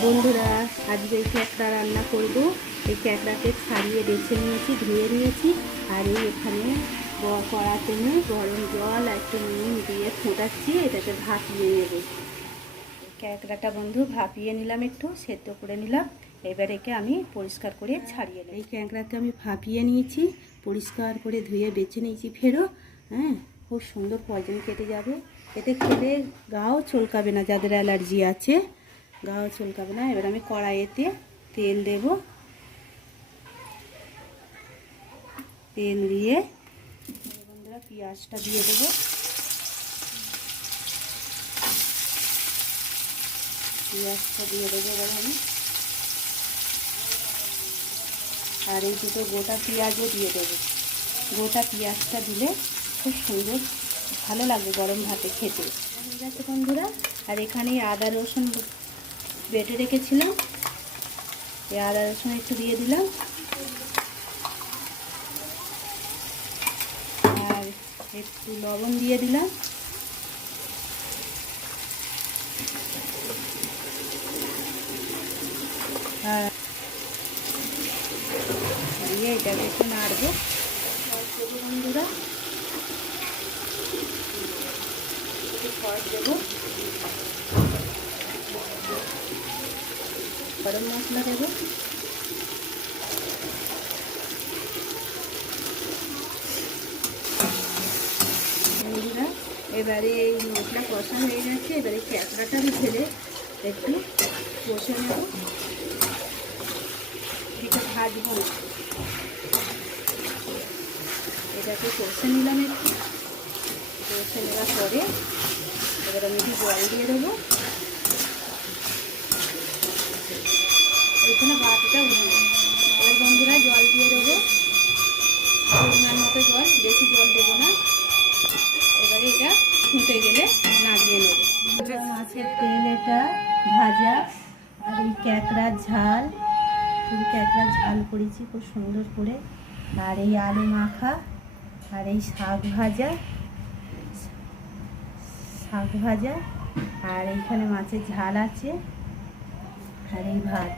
বন্ধুরা, আজকে এই ক্যাকড়া রান্না করব। এই ক্যাকড়াকে ছাড়িয়ে বেছে নিয়েছি, ধুয়ে নিয়েছি। আর এই এখানে কড়াতে গরম জল আর একটু নুন দিয়ে ফোটাচ্ছি, এটাকে ভাপিয়ে নেব। ক্যাকড়াটা বন্ধু ভাপিয়ে নিলাম, একটু সেদ্ধ করে নিলাম। এবার একে আমি পরিষ্কার করে ছাড়িয়ে নেব। এই ক্যাকড়াকে আমি ভাপিয়ে নিয়েছি, পরিষ্কার করে ধুয়ে বেছে নিয়েছি ফেরো। হ্যাঁ, খুব সুন্দর পয়জন কেটে যাবে। এতে খেলে গাও চলকাবে না, যাদের অ্যালার্জি আছে গাও চলকাবে না। এবার আমি কড়াইতে তেল দেব, তেল দিয়ে বন্ধুরা পেঁয়াজটা দিয়ে দেবো। পেঁয়াজটা দিয়ে দেবো এবার আমি, আর এই দুটো গোটা পেঁয়াজও দিয়ে দেবো। গোটা পেঁয়াজটা দিলে খুব সুন্দর ভালো লাগবে গরম ভাতে খেতে। হয়ে গেছে বন্ধুরা। আর এখানে আদা রসুন বেটে রেখেছিলাম, এই আদা রসুন একটু দিয়ে দিলাম। আর একটু লবণ দিয়ে দিলাম। আর দিয়ে এটাকে একটু নাড়বো বন্ধুরা। একটু সস দেবো, গরম মশলা দেবো, বন্ধুরা। এবারে এই মশলা কষা হয়ে গেছে, এবারে ক্যাকড়াটা আমি ঢেলে একটু কষে নেব। এটা ভাজবো না, এটাকে কষে নিলাম। একটু কষে নেওয়ার পরে এবার আমি একটু জল দিয়ে দেবো। এখানে ভাতটা উঠবে। এবার বন্ধুরা জল দিয়ে দেবো, পরিমাণ মতো জল, বেশি জল দেবো না। এবারে এটা ফুটে গেলে নামিয়ে নেব। মাছের তেল এটা ভাজা, আর এই ক্যাকড়ার ঝাল, শুধু ক্যাকড়ার ঝাল করেছি খুব সুন্দর করে। আর এই আলু মাখা, আর এই শাক ভাজা, আর এইখানে মাছের ঝাল আছে, আর এই ভাত।